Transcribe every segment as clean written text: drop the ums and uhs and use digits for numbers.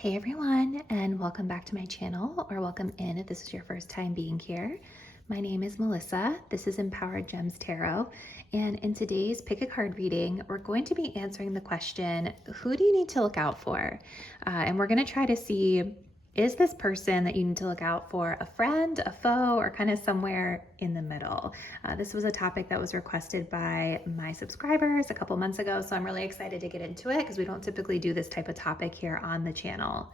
Hey everyone, and welcome back to my channel, or welcome in if this is your first time being here. My name is Melissa. This is Empowered Gems Tarot, and in today's Pick a Card reading, we're going to be answering the question, who do you need to look out for? And we're going to try to see, is this person that you need to look out for a friend, a foe, or kind of somewhere in the middle? This was a topic that was requested by my subscribers a couple months ago, so I'm really excited to get into it because we don't typically do this type of topic here on the channel.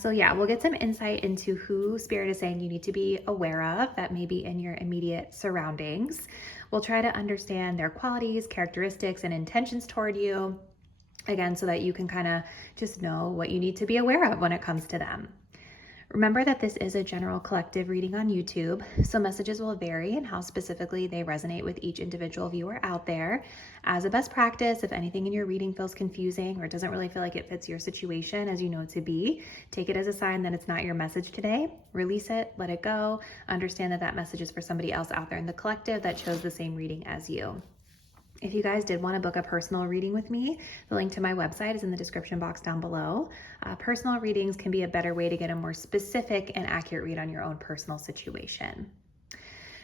So yeah, we'll get some insight into who Spirit is saying you need to be aware of that may be in your immediate surroundings. We'll try to understand their qualities, characteristics, and intentions toward you. Again, so that you can kind of just know what you need to be aware of when it comes to them. Remember that this is a general collective reading on YouTube, so messages will vary in how specifically they resonate with each individual viewer out there. As a best practice, if anything in your reading feels confusing or doesn't really feel like it fits your situation as you know it to be, take it as a sign that it's not your message today. Release it, let it go, understand that that message is for somebody else out there in the collective that chose the same reading as you. If you guys did want to book a personal reading with me, the link to my website is in the description box down below. Personal readings can be a better way to get a more specific and accurate read on your own personal situation.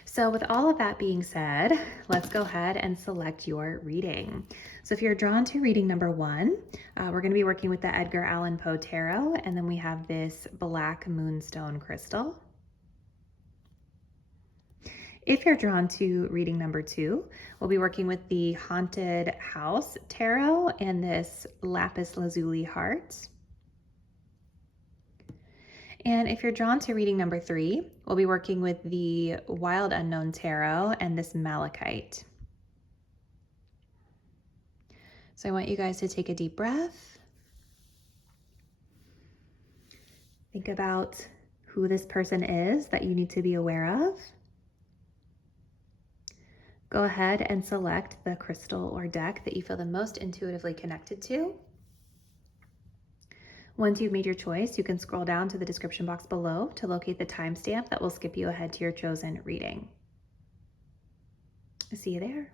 So with all of that being said, let's go ahead and select your reading. So if you're drawn to reading number 1, we're going to be working with the Edgar Allan Poe Tarot, and then we have this black moonstone crystal. If you're drawn to reading number 2, we'll be working with the Haunted House Tarot and this lapis lazuli heart. And if you're drawn to reading number 3, we'll be working with the Wild Unknown Tarot and this malachite. So I want you guys to take a deep breath. Think about who this person is that you need to be aware of. Go ahead and select the crystal or deck that you feel the most intuitively connected to. Once you've made your choice, you can scroll down to the description box below to locate the timestamp that will skip you ahead to your chosen reading. See you there.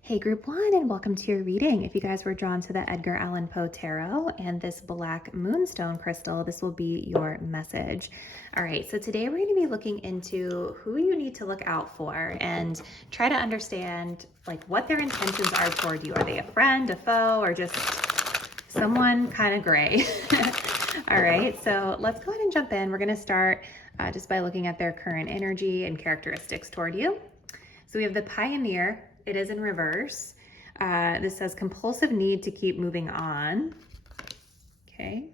Hey group 1, and welcome to your reading. If you guys were drawn to the Edgar Allan Poe Tarot and this black moonstone crystal, this will be your message. All right, so today we're going to be looking into who you need to look out for and try to understand like what their intentions are toward you. Are they a friend, a foe, or just someone kind of gray? All right, so let's go ahead and jump in. We're going to start just by looking at their current energy and characteristics toward you. So we have the Pioneer. It is in reverse. This says compulsive need to keep moving on. Okay.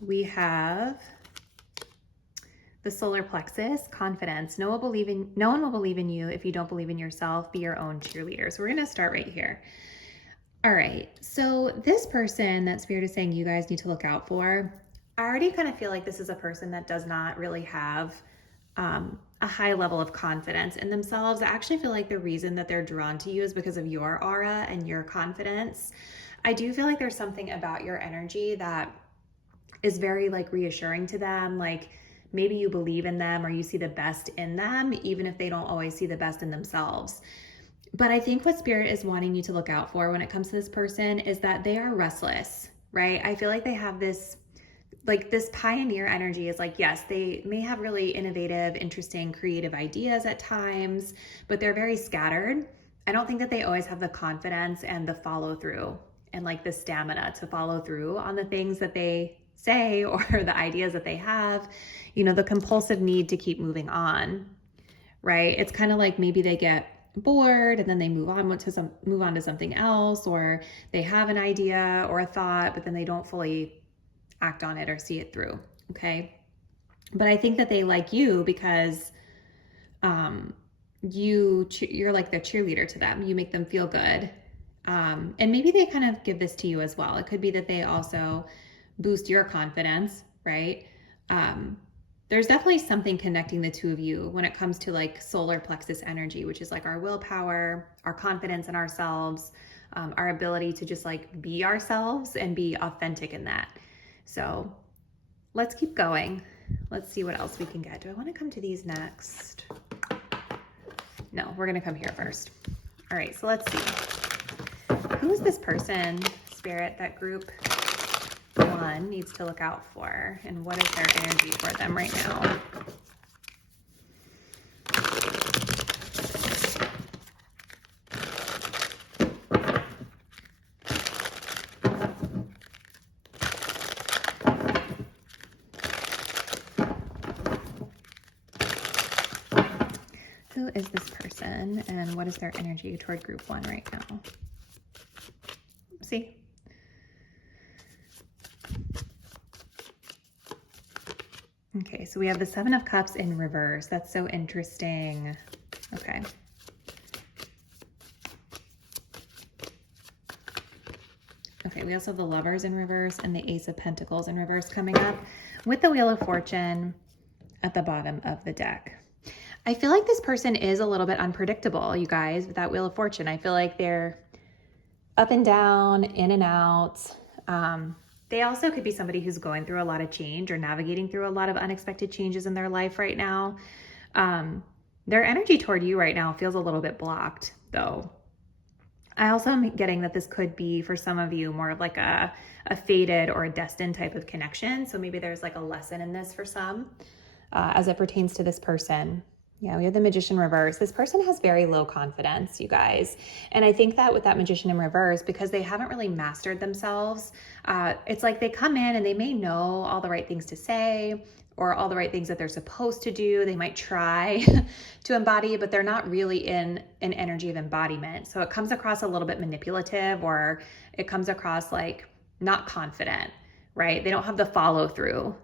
We have the solar plexus, confidence. No one will believe in you if you don't believe in yourself. Be your own cheerleader. So we're going to start right here. All right. So this person that Spirit is saying you guys need to look out for, I already kind of feel like this is a person that does not really have a high level of confidence in themselves. I actually feel like the reason that they're drawn to you is because of your aura and your confidence. I do feel like there's something about your energy that is very like reassuring to them. Like maybe you believe in them or you see the best in them, even if they don't always see the best in themselves. But I think what Spirit is wanting you to look out for when it comes to this person is that they are restless, right? I feel like they have this pioneer energy is like, yes, they may have really innovative, interesting, creative ideas at times, but they're very scattered. I don't think that they always have the confidence and the follow through and like the stamina to follow through on the things that they say or the ideas that they have, you know, the compulsive need to keep moving on, right? It's kind of like maybe they get bored and then they move on to something else, or they have an idea or a thought, but then they don't fully act on it or see it through. Okay. But I think that they like you because you're like the cheerleader to them. You make them feel good. And maybe they kind of give this to you as well. It could be that they also boost your confidence, right? There's definitely something connecting the two of you when it comes to like solar plexus energy, which is like our willpower, our confidence in ourselves, our ability to just like be ourselves and be authentic in that. So let's keep going. Let's see what else we can get. Do I want to come to these next? No, we're going to come here first. All right, so let's see. who is this person, Spirit, that group 1 needs to look out for? And what is their energy for them right now? Who is this person and what is their energy toward group 1 right now? See? Okay, so we have the 7 of Cups in reverse. That's so interesting. Okay. Okay, we also have the Lovers in reverse and the Ace of Pentacles in reverse coming up with the Wheel of Fortune at the bottom of the deck. I feel like this person is a little bit unpredictable, you guys, with that Wheel of Fortune. I feel like they're up and down, in and out. They also could be somebody who's going through a lot of change or navigating through a lot of unexpected changes in their life right now. Their energy toward you right now feels a little bit blocked, though. I also am getting that this could be, for some of you, more of like a fated or a destined type of connection. So maybe there's like a lesson in this for some as it pertains to this person. Yeah, we have the Magician reverse. This person has very low confidence, you guys. And I think that with that Magician in reverse, because they haven't really mastered themselves, it's like they come in and they may know all the right things to say or all the right things that they're supposed to do. They might try to embody, but they're not really in an energy of embodiment. So it comes across a little bit manipulative, or it comes across like not confident, right? They don't have the follow through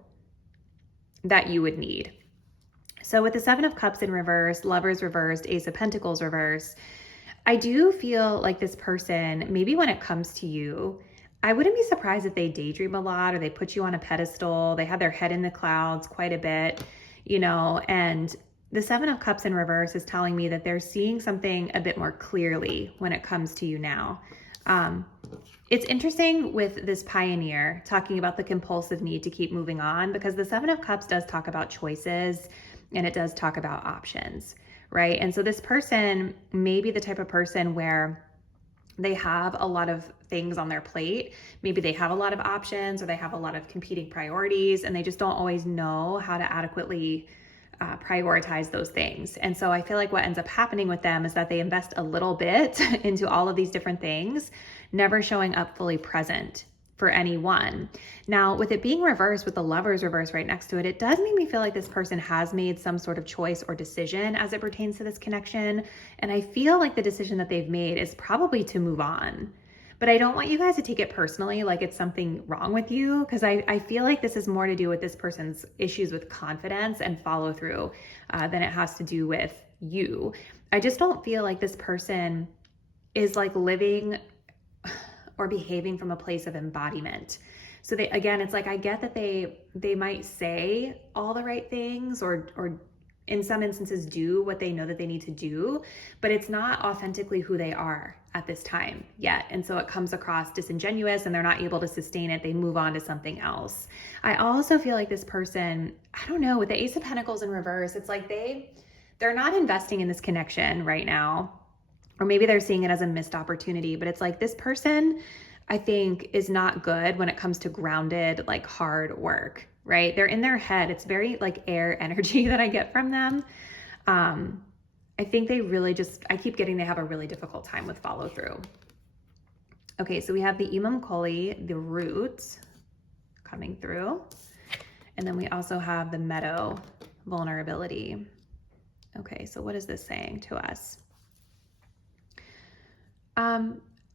that you would need. So with the 7 of Cups in reverse, Lovers reversed, Ace of Pentacles reverse, I do feel like this person, maybe when it comes to you, I wouldn't be surprised if they daydream a lot or they put you on a pedestal. They have their head in the clouds quite a bit, you know, and the 7 of Cups in reverse is telling me that they're seeing something a bit more clearly when it comes to you now. It's interesting with this Pioneer talking about the compulsive need to keep moving on, because the 7 of Cups does talk about choices and it does talk about options, right? And so this person may be the type of person where they have a lot of things on their plate. Maybe they have a lot of options or they have a lot of competing priorities and they just don't always know how to adequately prioritize those things. And so I feel like what ends up happening with them is that they invest a little bit into all of these different things, never showing up fully present for anyone. Now, with it being reversed, with the Lovers reverse right next to it, it does make me feel like this person has made some sort of choice or decision as it pertains to this connection. And I feel like the decision that they've made is probably to move on. But I don't want you guys to take it personally, like it's something wrong with you, because I feel like this is more to do with this person's issues with confidence and follow through than it has to do with you. I just don't feel like this person is like living or behaving from a place of embodiment. So they, again, it's like, I get that they might say all the right things or in some instances do what they know that they need to do, but it's not authentically who they are at this time yet. And so it comes across disingenuous and they're not able to sustain it. They move on to something else. I also feel like this person, I don't know, with the Ace of Pentacles in reverse, it's like they're not investing in this connection right now. Or maybe they're seeing it as a missed opportunity, but it's like this person, I think, is not good when it comes to grounded, like hard work, right? They're in their head. It's very like air energy that I get from them. I think they really I keep getting they have a really difficult time with follow through. Okay, so we have the Imam Koli, the root coming through. And then we also have the Meadow, vulnerability. Okay, so what is this saying to us?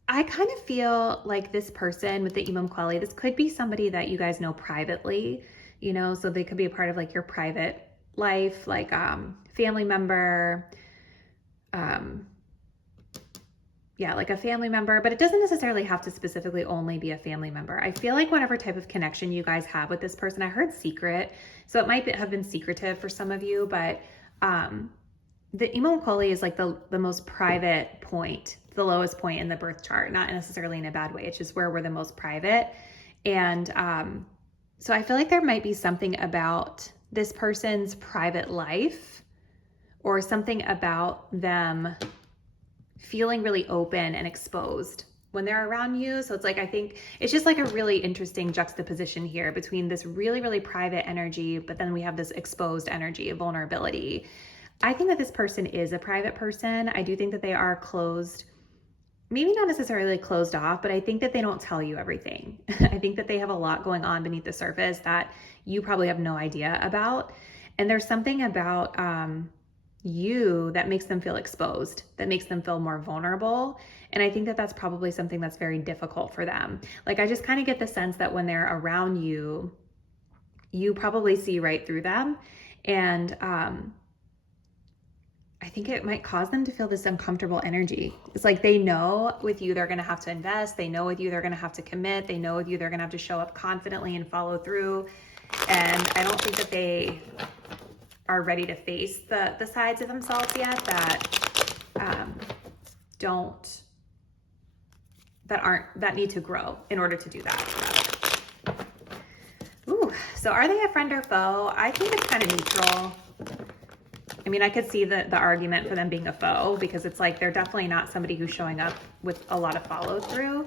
I kind of feel like this person with the Imam Kweli, this could be somebody that you guys know privately, you know, so they could be a part of like your private life, like family member, yeah, like a family member, but it doesn't necessarily have to specifically only be a family member. I feel like whatever type of connection you guys have with this person, I heard secret, so it might have been secretive for some of you, but the Imam Koli is like the most private point, the lowest point in the birth chart, not necessarily in a bad way. It's just where we're the most private. And so I feel like there might be something about this person's private life or something about them feeling really open and exposed when they're around you. So it's like, I think it's just like a really interesting juxtaposition here between this really, really private energy, but then we have this exposed energy of vulnerability. I think that this person is a private person. I do think that they are closed, maybe not necessarily closed off, but I think that they don't tell you everything. I think that they have a lot going on beneath the surface that you probably have no idea about. And there's something about you that makes them feel exposed, that makes them feel more vulnerable. And I think that that's probably something that's very difficult for them. Like, I just kind of get the sense that when they're around you, you probably see right through them. And I think it might cause them to feel this uncomfortable energy. It's like they know with you they're going to have to invest. They know with you they're going to have to commit. They know with you they're going to have to show up confidently and follow through. And I don't think that they are ready to face the sides of themselves yet that need to grow in order to do that. Ooh, so are they a friend or foe? I think it's kind of neutral. I mean, I could see the argument for them being a foe, because it's like they're definitely not somebody who's showing up with a lot of follow through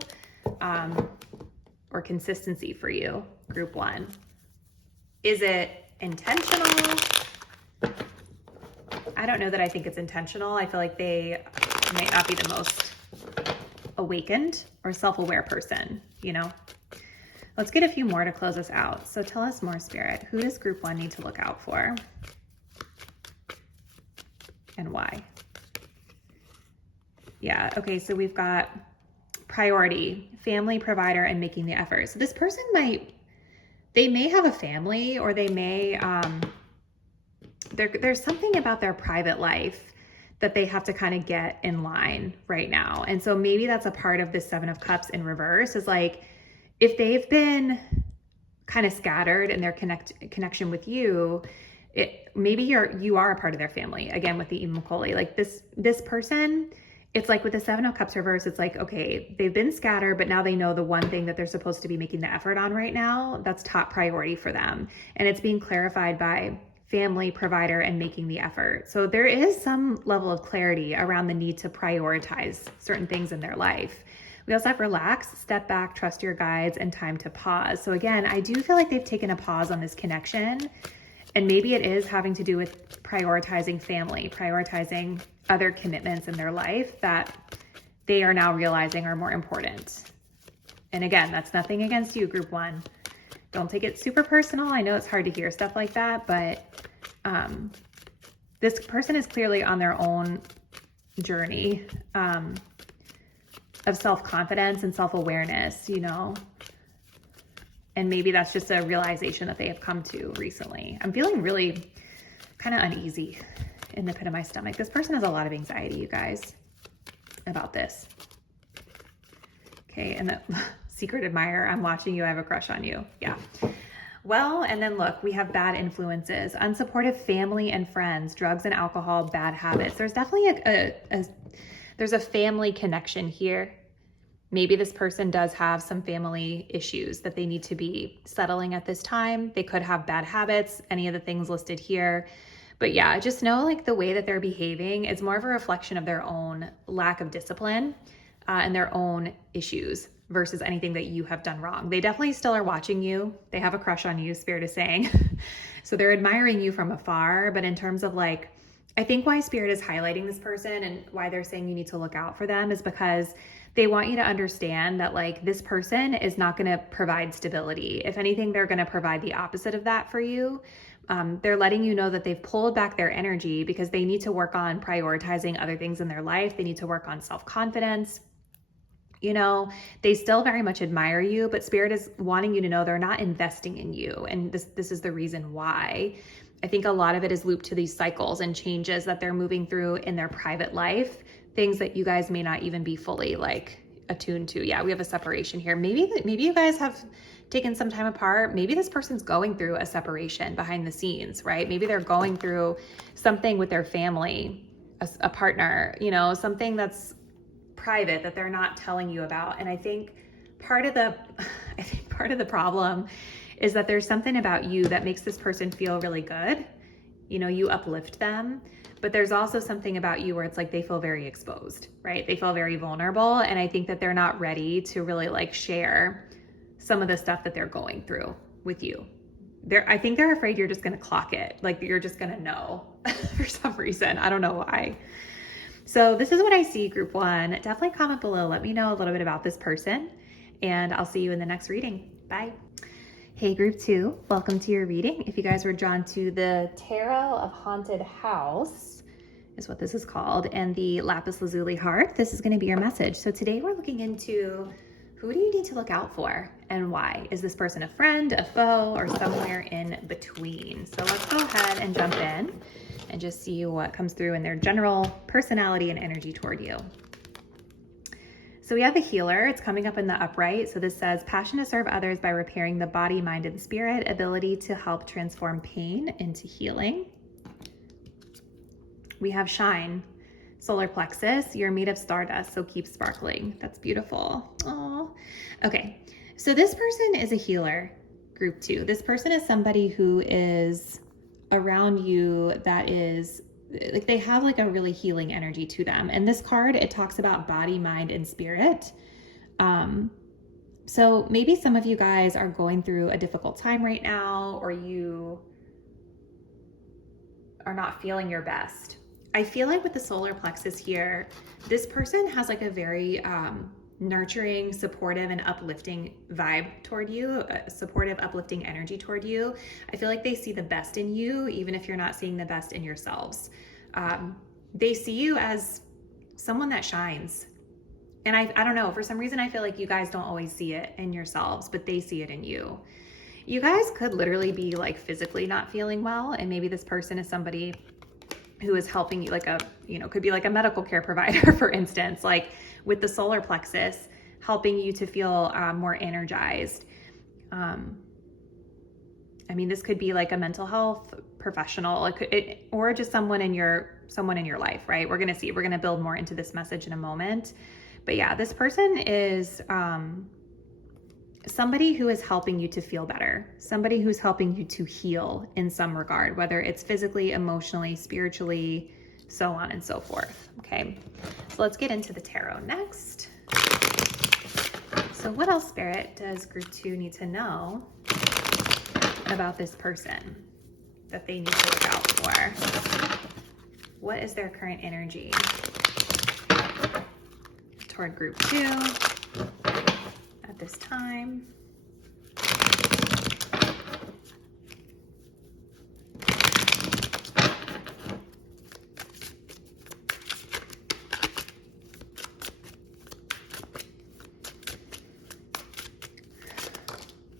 or consistency for you, group one. Is it intentional? I don't know that I think it's intentional. I feel like they might not be the most awakened or self-aware person, you know? Let's get a few more to close us out. So tell us more, Spirit. Who does group one need to look out for? And why? Yeah, okay, so we've got priority, family, provider, and making the effort. So this person they may have a family, or they may, there's something about their private life that they have to kind of get in line right now. And so maybe that's a part of the Seven of Cups in reverse, is like, if they've been kind of scattered in their connection with you, maybe you are a part of their family. Again, with the Imukoli, like this person, it's like with the Seven of Cups reverse, it's like, okay, they've been scattered, but now they know the one thing that they're supposed to be making the effort on right now, that's top priority for them. And it's being clarified by family, provider, and making the effort. So there is some level of clarity around the need to prioritize certain things in their life. We also have relax, step back, trust your guides, and time to pause. So again, I do feel like they've taken a pause on this connection. And maybe it is having to do with prioritizing family, prioritizing other commitments in their life that they are now realizing are more important. And again, that's nothing against you, group one. Don't take it super personal. I know it's hard to hear stuff like that, but this person is clearly on their own journey of self-confidence and self-awareness, you know? And maybe that's just a realization that they have come to recently. I'm feeling really kind of uneasy in the pit of my stomach. This person has a lot of anxiety, you guys, about this. Okay, and the secret admirer, I'm watching you, I have a crush on you. Yeah. Well, and then look, we have bad influences, unsupportive family and friends, drugs and alcohol, bad habits. There's definitely there's a family connection here. Maybe this person does have some family issues that they need to be settling at this time. They could have bad habits, any of the things listed here. But yeah, just know like the way that they're behaving is more of a reflection of their own lack of discipline and their own issues versus anything that you have done wrong. They definitely still are watching you. They have a crush on you, Spirit is saying. So they're admiring you from afar. But in terms of like, I think why Spirit is highlighting this person and why they're saying you need to look out for them is because they want you to understand that like this person is not going to provide stability. If anything, they're going to provide the opposite of that for you. They're letting you know that they've pulled back their energy because they need to work on prioritizing other things in their life. They need to work on self-confidence. You know, they still very much admire you, but Spirit is wanting you to know they're not investing in you. And this is the reason why. I think a lot of it is looped to these cycles and changes that they're moving through in their private life, things that you guys may not even be fully like attuned to. Yeah, we have a separation here. Maybe you guys have taken some time apart. Maybe this person's going through a separation behind the scenes, right? Maybe they're going through something with their family, a partner, you know, something that's private that they're not telling you about. And I think part of the problem is that there's something about you that makes this person feel really good. You know, you uplift them, but there's also something about you where it's like they feel very exposed, right? They feel very vulnerable. And I think that they're not ready to really like share some of the stuff that they're going through with you. I think they're afraid you're just going to clock it. Like you're just going to know for some reason. I don't know why. So this is what I see, group one. Definitely comment below. Let me know a little bit about this person, and I'll see you in the next reading. Bye. Hey, group two, welcome to your reading. If you guys were drawn to the Tarot of Haunted House, is what this is called, and the Lapis Lazuli heart, this is going to be your message. So today we're looking into who do you need to look out for and why? Is this person a friend, a foe, or somewhere in between? So let's go ahead and jump in and just see what comes through in their general personality and energy toward you. So we have the healer. It's coming up in the upright. So this says passion to serve others by repairing the body, mind, and spirit, ability to help transform pain into healing. We have shine, solar plexus. You're made of stardust, so keep sparkling. That's beautiful. Oh, okay. So this person is a healer, group two. This person is somebody who is around you that is like they have like a really healing energy to them. And this card, it talks about body, mind, and spirit. So maybe some of you guys are going through a difficult time right now, or you are not feeling your best. I feel like with the solar plexus here, this person has like a very nurturing, supportive, and uplifting vibe toward you, a supportive, uplifting energy toward you. I feel like they see the best in you, even if you're not seeing the best in yourselves. They see you as someone that shines. And I don't know, for some reason, I feel like you guys don't always see it in yourselves, but they see it in you. You guys could literally be like physically not feeling well. And maybe this person is somebody who is helping you, like could be like a medical care provider, for instance, like with the solar plexus, helping you to feel more energized. I mean, this could be like a mental health professional, or just someone in your life, right? We're going to build more into this message in a moment. But yeah, this person is somebody who is helping you to feel better, somebody who's helping you to heal in some regard, whether it's physically, emotionally, spiritually, so on and so forth. Okay, so let's get into the tarot next. So what else, Spirit, does group two need to know about this person that they need to look out for? What is their current energy toward group two at this time?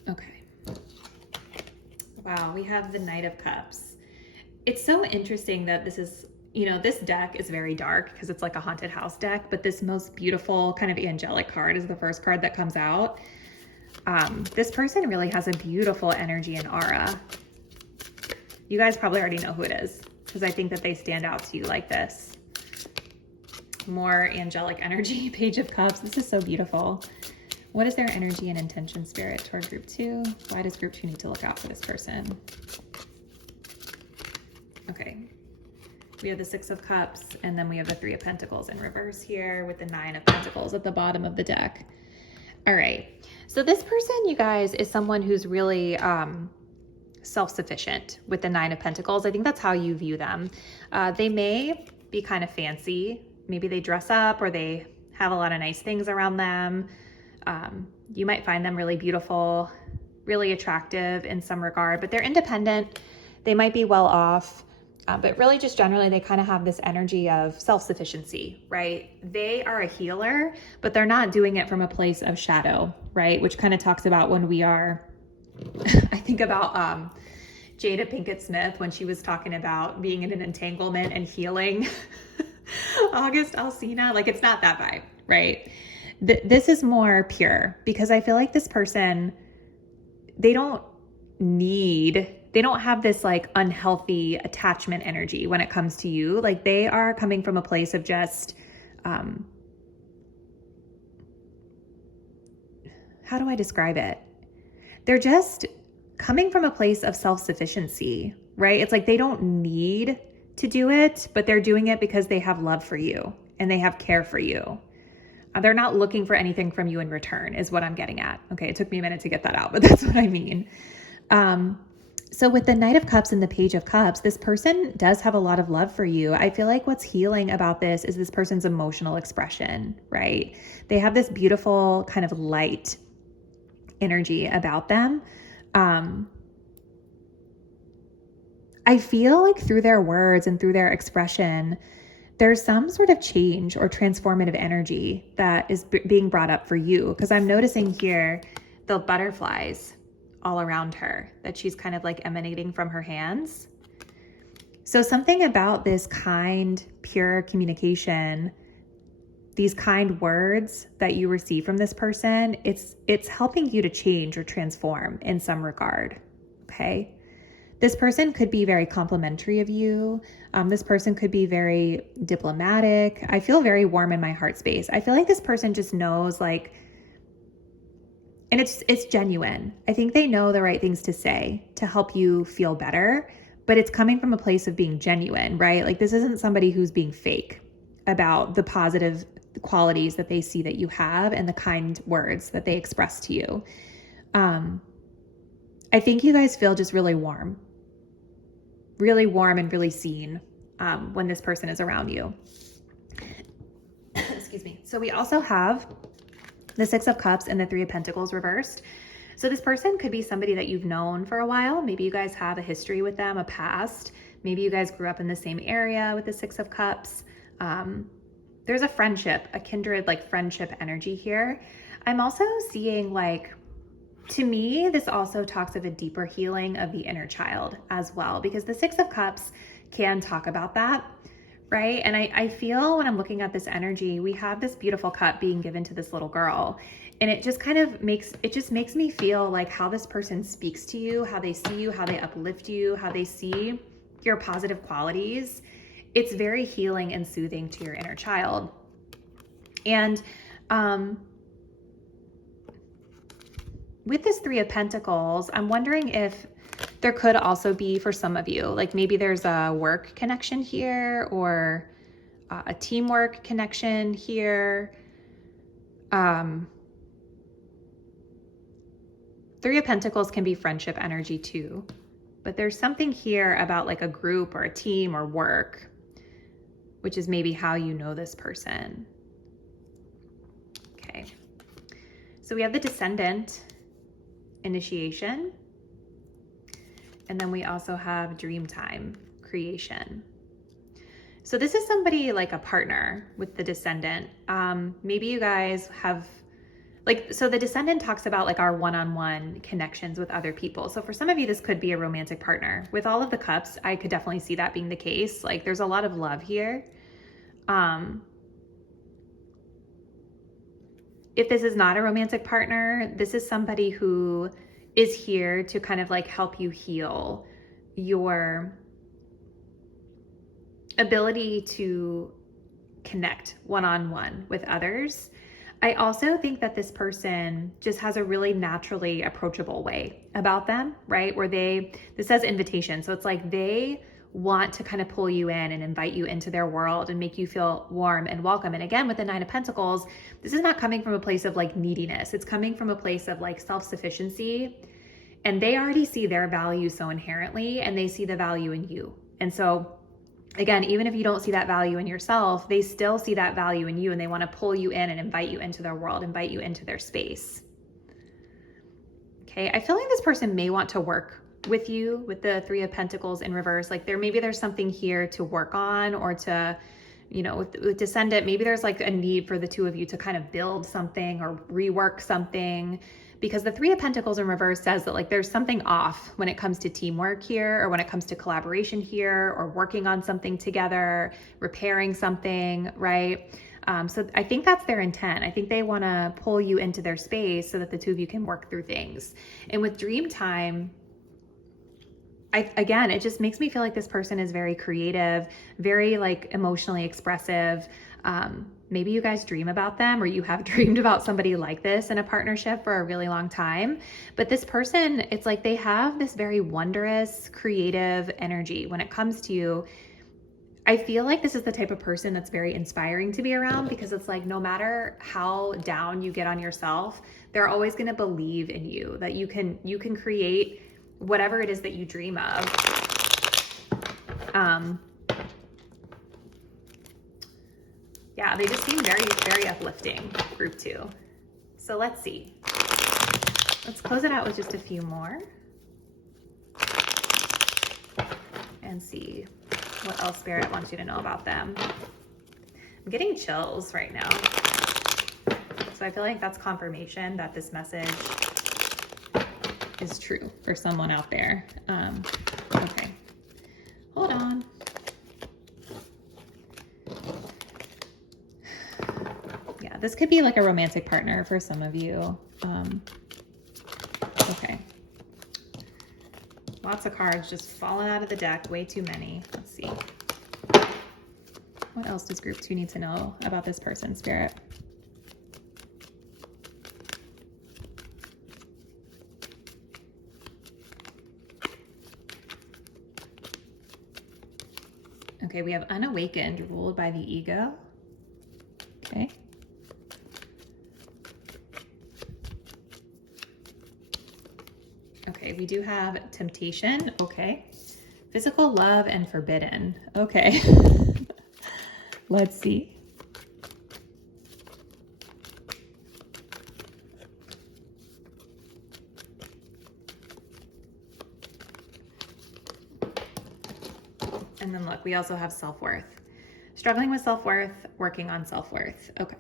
Okay. Wow, we have the Knight of Cups. It's so interesting that this is, this deck is very dark because it's like a haunted house deck, but this most beautiful kind of angelic card is the first card that comes out. This person really has a beautiful energy and aura. You guys probably already know who it is because I think that they stand out to you like this. More angelic energy, Page of Cups. This is so beautiful. What is their energy and intention, Spirit, toward group two? Why does group two need to look out for this person? Okay. We have the Six of Cups, and then we have the Three of Pentacles in reverse here with the Nine of Pentacles at the bottom of the deck. All right. So this person, you guys, is someone who's really self-sufficient with the Nine of Pentacles. I think that's how you view them. They may be kind of fancy. Maybe they dress up or they have a lot of nice things around them. You might find them really beautiful, really attractive in some regard, but they're independent. They might be well off. But really just generally, they kind of have this energy of self-sufficiency, right? They are a healer, but they're not doing it from a place of shadow, right? Which kind of talks about when we are, I think about Jada Pinkett Smith when she was talking about being in an entanglement and healing August Alsina. Like, it's not that vibe, right? This is more pure because I feel like this person, they don't have this like unhealthy attachment energy when it comes to you. Like they are coming from a place of just, how do I describe it? They're just coming from a place of self-sufficiency, right? It's like they don't need to do it, but they're doing it because they have love for you and they have care for you. They're not looking for anything from you in return is what I'm getting at. Okay, it took me a minute to get that out, but that's what I mean. So with the Knight of Cups and the Page of Cups, this person does have a lot of love for you. I feel like what's healing about this is this person's emotional expression, right? They have this beautiful kind of light energy about them. I feel like through their words and through their expression, there's some sort of change or transformative energy that is being brought up for you. Because I'm noticing here the butterflies all around her that she's kind of like emanating from her hands. So something about this kind, pure communication, these kind words that you receive from this person, it's helping you to change or transform in some regard. Okay. This person could be very complimentary of you. This person could be very diplomatic. I feel very warm in my heart space. I feel like this person just knows like, and it's genuine. I think they know the right things to say to help you feel better, but it's coming from a place of being genuine, right? Like this isn't somebody who's being fake about the positive qualities that they see that you have and the kind words that they express to you. I think you guys feel just really warm and really seen when this person is around you. Excuse me. So we also have the Six of Cups and the Three of Pentacles reversed. So this person could be somebody that you've known for a while. Maybe you guys have a history with them, a past. Maybe you guys grew up in the same area with the Six of Cups. There's a friendship, a kindred like friendship energy here. I'm also seeing like, to me, this also talks of a deeper healing of the inner child as well, because the Six of Cups can talk about that, right? And I feel when I'm looking at this energy, we have this beautiful cup being given to this little girl. And it just kind of makes me feel like how this person speaks to you, how they see you, how they uplift you, how they see your positive qualities. It's very healing and soothing to your inner child. And, with this Three of Pentacles, I'm wondering if there could also be for some of you, like maybe there's a work connection here or a teamwork connection here. Three of Pentacles can be friendship energy too, but there's something here about like a group or a team or work, which is maybe how you know this person. Okay. So we have the Descendant, initiation, and then we also have dream time, creation. So this is somebody like a partner with the Descendant. Maybe you guys have like, so the Descendant talks about like our one-on-one connections with other people. So for some of you, this could be a romantic partner. With all of the cups, I could definitely see that being the case. Like there's a lot of love here. If this is not a romantic partner, this is somebody who is here to kind of like help you heal your ability to connect one-on-one with others. I also think that this person just has a really naturally approachable way about them, right? Where this says invitation. So it's like they want to kind of pull you in and invite you into their world and make you feel warm and welcome. And again, with the Nine of Pentacles, this is not coming from a place of like neediness. It's coming from a place of like self-sufficiency. And they already see their value so inherently, and they see the value in you. And so again, even if you don't see that value in yourself, they still see that value in you, and they want to pull you in and invite you into their world, invite you into their space. Okay. I feel like this person may want to work with you with the Three of Pentacles in reverse. Like maybe there's something here to work on, or to, you know, with Descendant, maybe there's like a need for the two of you to kind of build something or rework something, because the Three of Pentacles in reverse says that like there's something off when it comes to teamwork here, or when it comes to collaboration here, or working on something together, repairing something, right? So I think that's their intent. I think they want to pull you into their space so that the two of you can work through things. And with dream time, again, it just makes me feel like this person is very creative, very like emotionally expressive. Maybe you guys dream about them, or you have dreamed about somebody like this in a partnership for a really long time. But this person, it's like they have this very wondrous, creative energy when it comes to you. I feel like this is the type of person that's very inspiring to be around, because it's like, no matter how down you get on yourself, they're always going to believe in you, that you can create whatever it is that you dream of. Yeah, they just seem very, very uplifting, group 2. So let's see. Let's close it out with just a few more and see what else Spirit wants you to know about them. I'm getting chills right now. So I feel like that's confirmation that this message is true for someone out there. Okay, hold on. Yeah, this could be like a romantic partner for some of you. Okay. Lots of cards just falling out of the deck, way too many. Let's see. What else does group 2 need to know about this person, Spirit? Okay, we have unawakened, ruled by the ego. Okay. Okay, we do have temptation. Okay. Physical love and forbidden. Okay. Let's see. And then look, we also have self-worth. Struggling with self-worth, working on self-worth. Okay.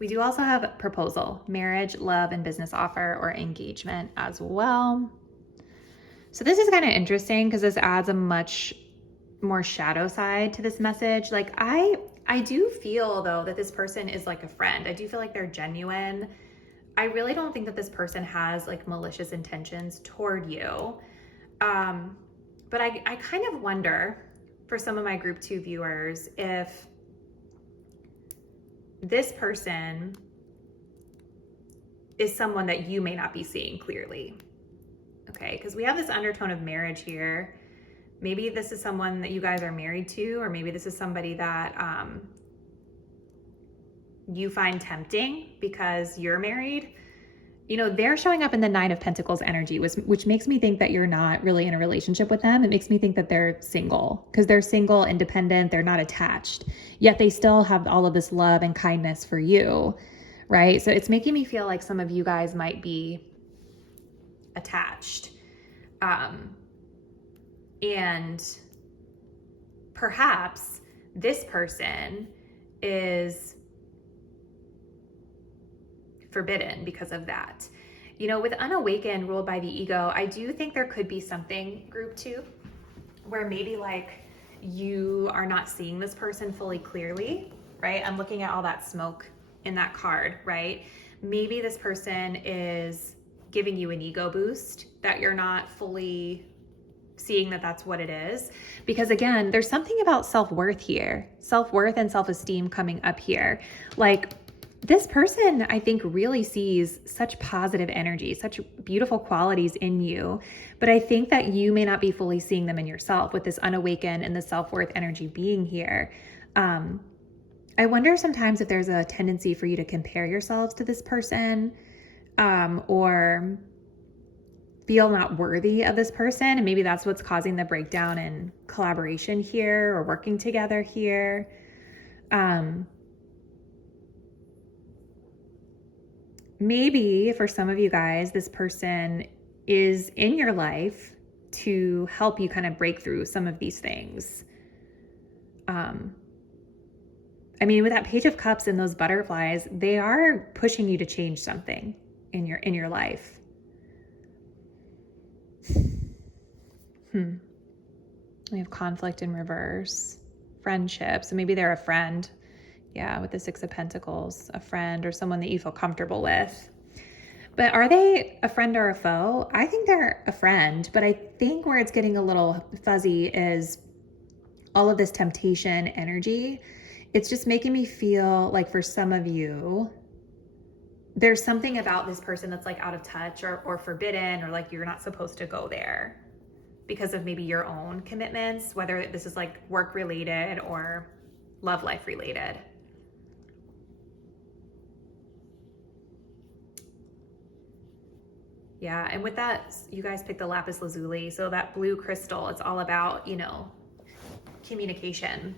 We do also have proposal, marriage, love, and business offer or engagement as well. So this is kind of interesting because this adds a much more shadow side to this message. Like I do feel though that this person is like a friend. I do feel like they're genuine. I really don't think that this person has like malicious intentions toward you. But I kind of wonder for some of my group 2 viewers if this person is someone that you may not be seeing clearly. Okay, because we have this undertone of marriage here. Maybe this is someone that you guys are married to, or maybe this is somebody that you find tempting because you're married. You know, they're showing up in the 9 of Pentacles energy, which makes me think that you're not really in a relationship with them. It makes me think that they're single, because they're single, independent, they're not attached, yet they still have all of this love and kindness for you, right? So it's making me feel like some of you guys might be attached. And perhaps this person is forbidden because of that. You know, with unawakened, ruled by the ego, I do think there could be something, group 2, where maybe like you are not seeing this person fully clearly, right? I'm looking at all that smoke in that card, right? Maybe this person is giving you an ego boost that you're not fully seeing that that's what it is. Because again, there's something about self-worth here, self-worth and self-esteem coming up here. Like, this person, I think, really sees such positive energy, such beautiful qualities in you, but I think that you may not be fully seeing them in yourself with this unawakened and the self-worth energy being here. I wonder sometimes if there's a tendency for you to compare yourselves to this person, or feel not worthy of this person, and maybe that's what's causing the breakdown in collaboration here or working together here. Maybe for some of you guys, this person is in your life to help you kind of break through some of these things. I mean, with that Page of Cups and those butterflies, they are pushing you to change something in your life. We have conflict in reverse, friendship. So maybe they're a friend. Yeah, with the 6 of Pentacles, a friend or someone that you feel comfortable with. But are they a friend or a foe? I think they're a friend, but I think where it's getting a little fuzzy is all of this temptation energy. It's just making me feel like for some of you, there's something about this person that's like out of touch or forbidden, or like you're not supposed to go there. because of maybe your own commitments, whether this is like work related or love life related. Yeah, and with that, you guys picked the lapis lazuli. So that blue crystal, it's all about, you know, communication.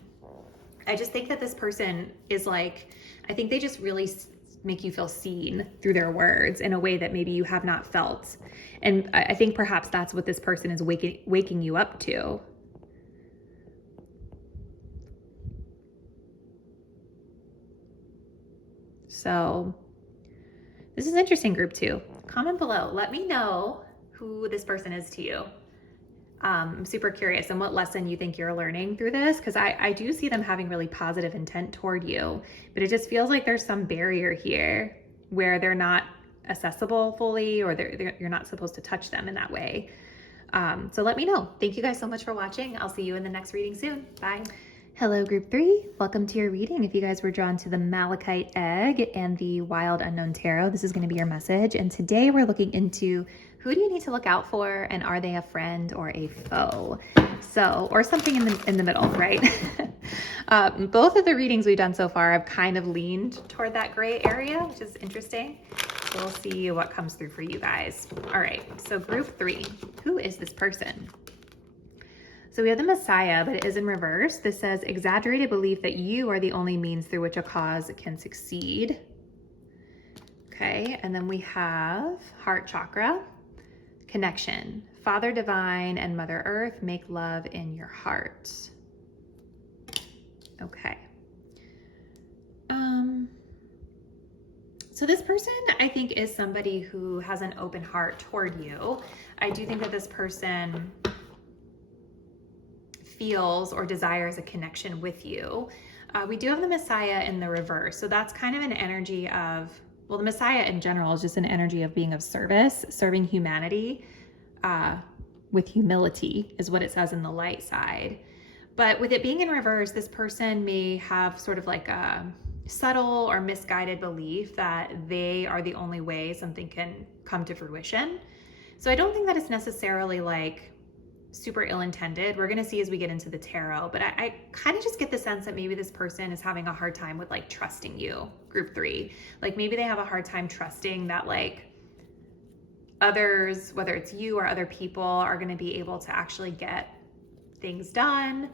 I just think that this person is like, I think they just really make you feel seen through their words in a way that maybe you have not felt. And I think perhaps that's what this person is waking you up to. So this is interesting, group 2. Comment below. Let me know who this person is to you. I'm super curious and what lesson you think you're learning through this, because I do see them having really positive intent toward you, but it just feels like there's some barrier here where they're not accessible fully, or you're not supposed to touch them in that way. So let me know. Thank you guys so much for watching. I'll see you in the next reading soon. Bye. Hello, group 3. Welcome to your reading. If you guys were drawn to the Malachite Egg and the Wild Unknown Tarot, this is going to be your message. And today we're looking into who do you need to look out for, and are they a friend or a foe? So, or something in the middle, right? Both of the readings we've done so far have kind of leaned toward that gray area, which is interesting. So we'll see what comes through for you guys. All right, so group 3, who is this person? So we have the Messiah, but it is in reverse. This says exaggerated belief that you are the only means through which a cause can succeed. Okay, and then we have Heart Chakra, connection. Father Divine and Mother Earth, make love in your heart. Okay. So this person, I think, is somebody who has an open heart toward you. I do think that this person feels or desires a connection with you. We do have the Messiah in the reverse. So that's kind of an energy of, well, the Messiah in general is just an energy of being of service, serving humanity with humility is what it says in the light side. But with it being in reverse, this person may have sort of like a subtle or misguided belief that they are the only way something can come to fruition. So I don't think that it's necessarily like super ill-intended. We're going to see as we get into the tarot, but I kind of just get the sense that maybe this person is having a hard time with like trusting you, group 3. Like maybe they have a hard time trusting that like others, whether it's you or other people, are going to be able to actually get things done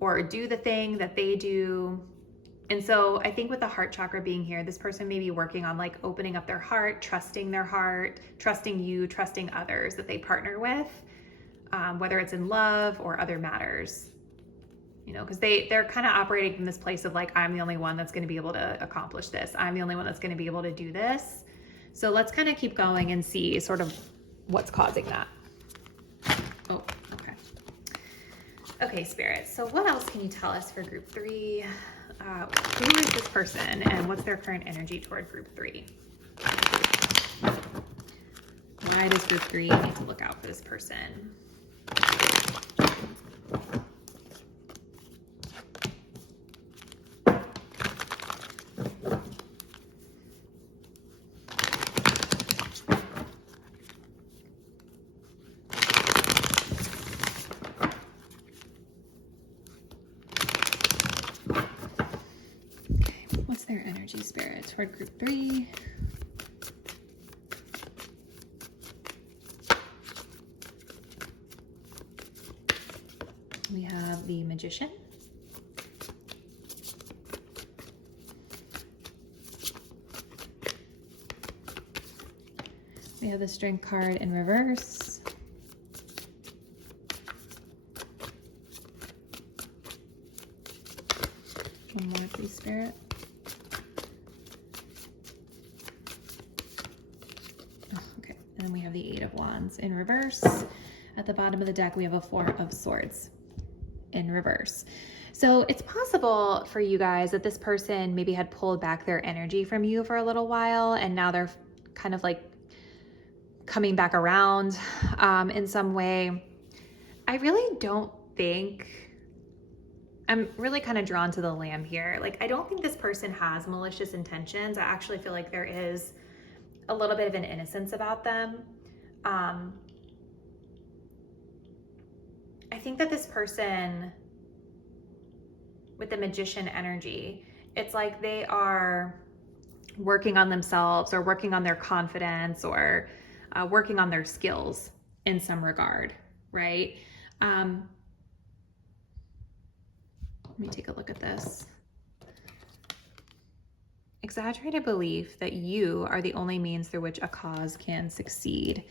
or do the thing that they do. And so I think with the heart chakra being here, this person may be working on like opening up their heart, trusting you, trusting others that they partner with, whether it's in love or other matters, you know, because they're kind of operating from this place of like, I'm the only one that's going to be able to accomplish this. I'm the only one that's going to be able to do this. So let's kind of keep going and see sort of what's causing that. Oh, okay. Okay, Spirit. So what else can you tell us for group 3? Who is this person and what's their current energy toward group 3? Why does group 3 need to look out for this person? Their energy, Spirit, toward group 3. We have the Magician. We have the Strength card in reverse. One more, please, Spirit. And then we have the 8 of Wands in reverse. At the bottom of the deck, we have a 4 of Swords in reverse. So it's possible for you guys that this person maybe had pulled back their energy from you for a little while, and now they're kind of like coming back around in some way. I really don't think, I'm really kind of drawn to the Lamb here. Like, I don't think this person has malicious intentions. I actually feel like there is a little bit of an innocence about them. I think that this person with the magician energy, it's like they are working on themselves or working on their confidence or working on their skills in some regard, right? Let me take a look at this. Exaggerated belief that you are the only means through which a cause can succeed.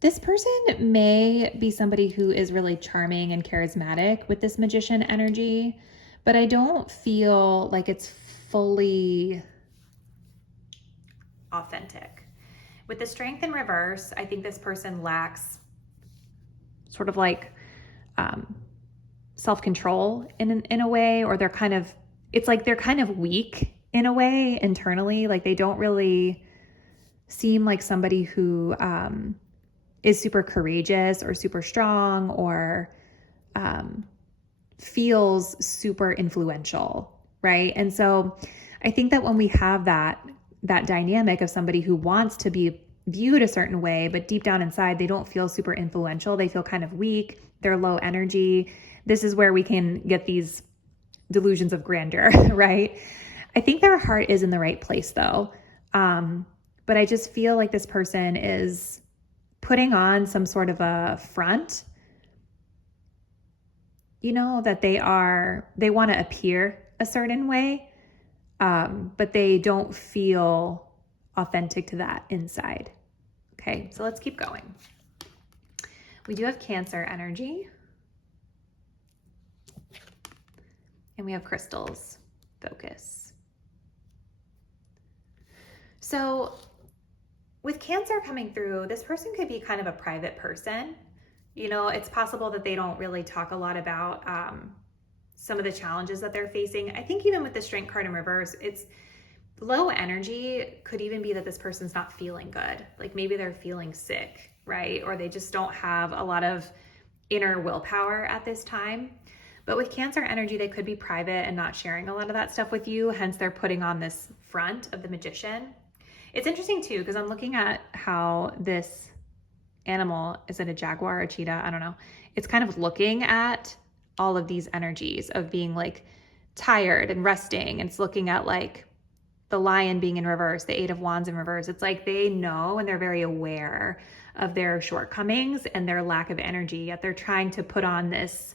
This person may be somebody who is really charming and charismatic with this magician energy, but I don't feel like it's fully authentic. With the strength in reverse, I think this person lacks sort of like self-control in a way, or they're kind of, it's like they're kind of weak in a way internally. Like they don't really seem like somebody who is super courageous or super strong or feels super influential, right? And so I think that when we have that dynamic of somebody who wants to be viewed a certain way, but deep down inside, they don't feel super influential. They feel kind of weak. They're low energy. This is where we can get these delusions of grandeur, right? I think their heart is in the right place though. But I just feel like this person is putting on some sort of a front, you know, that they want to appear a certain way, but they don't feel authentic to that inside. Okay, so let's keep going. We do have Cancer energy. And we have crystals, focus. So with Cancer coming through, this person could be kind of a private person. You know, it's possible that they don't really talk a lot about some of the challenges that they're facing. I think even with the Strength card in reverse, it's low energy. Could even be that this person's not feeling good. Like maybe they're feeling sick, right? Or they just don't have a lot of inner willpower at this time. But with Cancer energy, they could be private and not sharing a lot of that stuff with you. Hence, they're putting on this front of the magician. It's interesting too, because I'm looking at how this animal, is it a jaguar or a cheetah? I don't know. It's kind of looking at all of these energies of being like tired and resting. And it's looking at like the lion being in reverse, the 8 of Wands in reverse. It's like they know and they're very aware of their shortcomings and their lack of energy, yet they're trying to put on this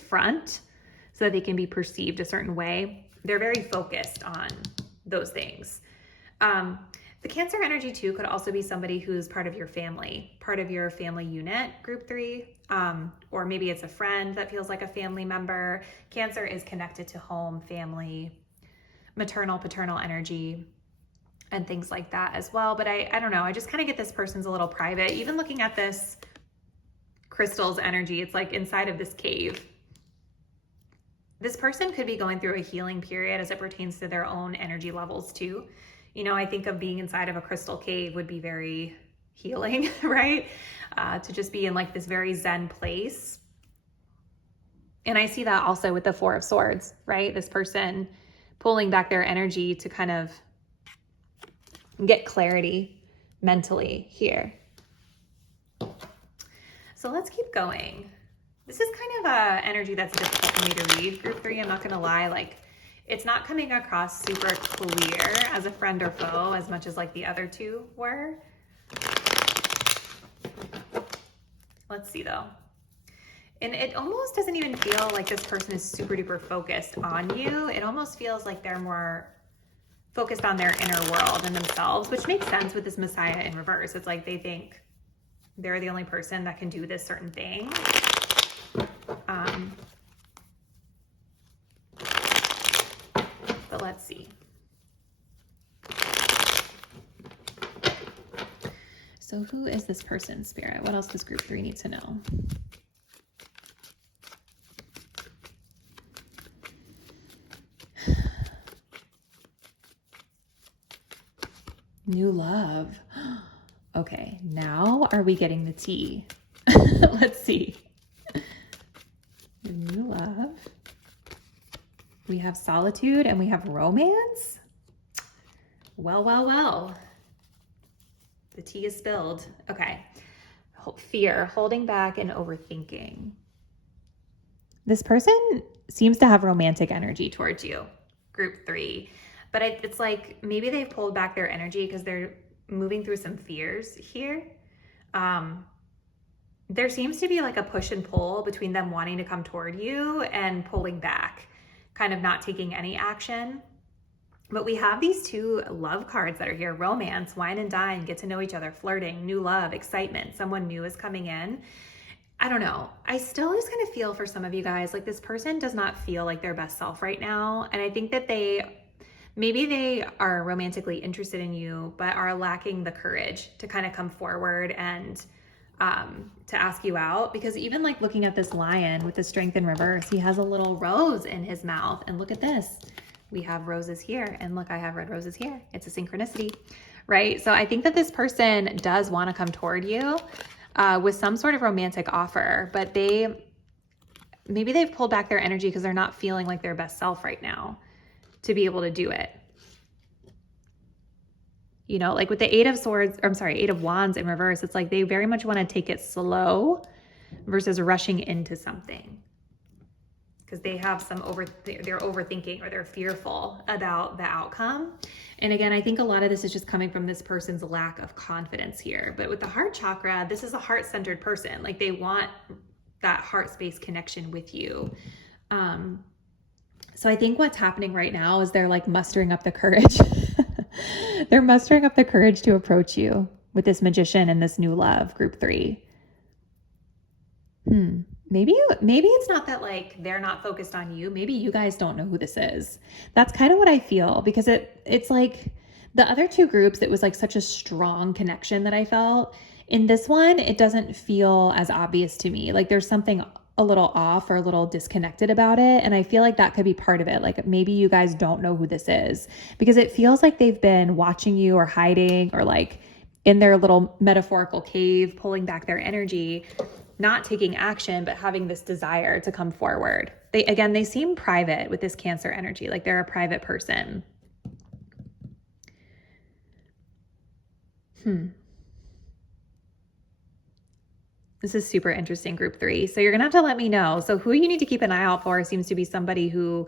front so that they can be perceived a certain way. They're very focused on those things. The Cancer energy too could also be somebody who's part of your family unit, group 3, or maybe it's a friend that feels like a family member. Cancer is connected to home, family, maternal, paternal energy, and things like that as well. But I don't know, I just kind of get this person's a little private. Even looking at this crystals energy, it's like inside of this cave. This person could be going through a healing period as it pertains to their own energy levels too. You know, I think of being inside of a crystal cave would be very healing, right? To just be in like this very zen place. And I see that also with the 4 of Swords, right? This person pulling back their energy to kind of get clarity mentally here. So let's keep going. This is kind of a energy that's difficult for me to read, group 3. I'm not going to lie. Like, it's not coming across super clear as a friend or foe as much as like the other 2 were. Let's see though. And it almost doesn't even feel like this person is super duper focused on you. It almost feels like they're more focused on their inner world and themselves, which makes sense with this Messiah in reverse. It's like they think they're the only person that can do this certain thing. But let's see. So who is this person, Spirit? What else does group 3 need to know? New love. Okay, now are we getting the tea? Let's see. New love. We have solitude and we have romance. Well, well, well. The tea is spilled. Okay. fear, holding back, and overthinking. This person seems to have romantic energy towards you, group 3. But it's like maybe they've pulled back their energy because they're moving through some fears here. There seems to be like a push and pull between them wanting to come toward you and pulling back, kind of not taking any action. But we have these 2 love cards that are here: romance, wine and dine, get to know each other, flirting, new love, excitement, someone new is coming in. I don't know. I still just kind of feel for some of you guys, like this person does not feel like their best self right now. And I think that maybe they are romantically interested in you, but are lacking the courage to kind of come forward and to ask you out. Because even like looking at this lion with the strength in reverse, he has a little rose in his mouth. And look at this. We have roses here. And look, I have red roses here. It's a synchronicity, right? So I think that this person does want to come toward you with some sort of romantic offer, but maybe they've pulled back their energy because they're not feeling like their best self right now to be able to do it. You know, like with the 8 of Wands in reverse, it's like they very much want to take it slow versus rushing into something because they have they're overthinking or they're fearful about the outcome. And again, I think a lot of this is just coming from this person's lack of confidence here. But with the heart chakra, this is a heart-centered person. Like they want that heart space connection with you. So I think what's happening right now is they're like mustering up the courage. They're mustering up the courage to approach you with this magician and this new love, group 3. Maybe it's not that like they're not focused on you. Maybe you guys don't know who this is. That's kind of what I feel, because it's like the other 2 groups, it was like such a strong connection that I felt. In this one, it doesn't feel as obvious to me. Like there's something a little off or a little disconnected about it. And I feel like that could be part of it. Like maybe you guys don't know who this is because it feels like they've been watching you or hiding or like in their little metaphorical cave, pulling back their energy, not taking action, but having this desire to come forward. They seem private with this Cancer energy. Like they're a private person. This is super interesting, group 3. So you're going to have to let me know. So who you need to keep an eye out for seems to be somebody who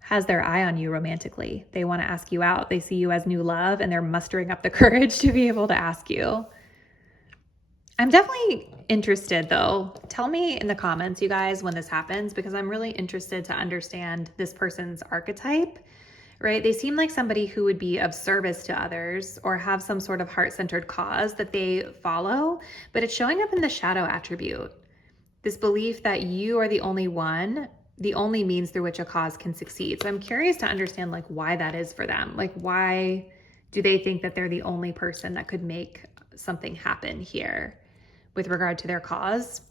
has their eye on you romantically. They want to ask you out. They see you as new love and they're mustering up the courage to be able to ask you. I'm definitely interested though. Tell me in the comments, you guys, when this happens, because I'm really interested to understand this person's archetype, right? They seem like somebody who would be of service to others or have some sort of heart-centered cause that they follow, but it's showing up in the shadow attribute. This belief that you are the only one, the only means through which a cause can succeed. So I'm curious to understand like why that is for them. Like why do they think that they're the only person that could make something happen here with regard to their cause?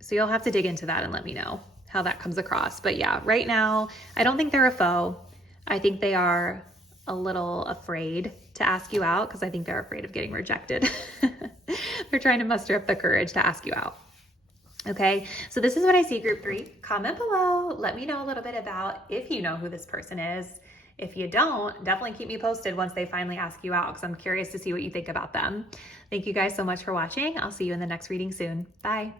So you'll have to dig into that and let me know how that comes across. But yeah, right now, I don't think they're a foe. I think they are a little afraid to ask you out because I think they're afraid of getting rejected. They're trying to muster up the courage to ask you out. Okay, so this is what I see, group 3. Comment below. Let me know a little bit about if you know who this person is. If you don't, definitely keep me posted once they finally ask you out because I'm curious to see what you think about them. Thank you guys so much for watching. I'll see you in the next reading soon. Bye.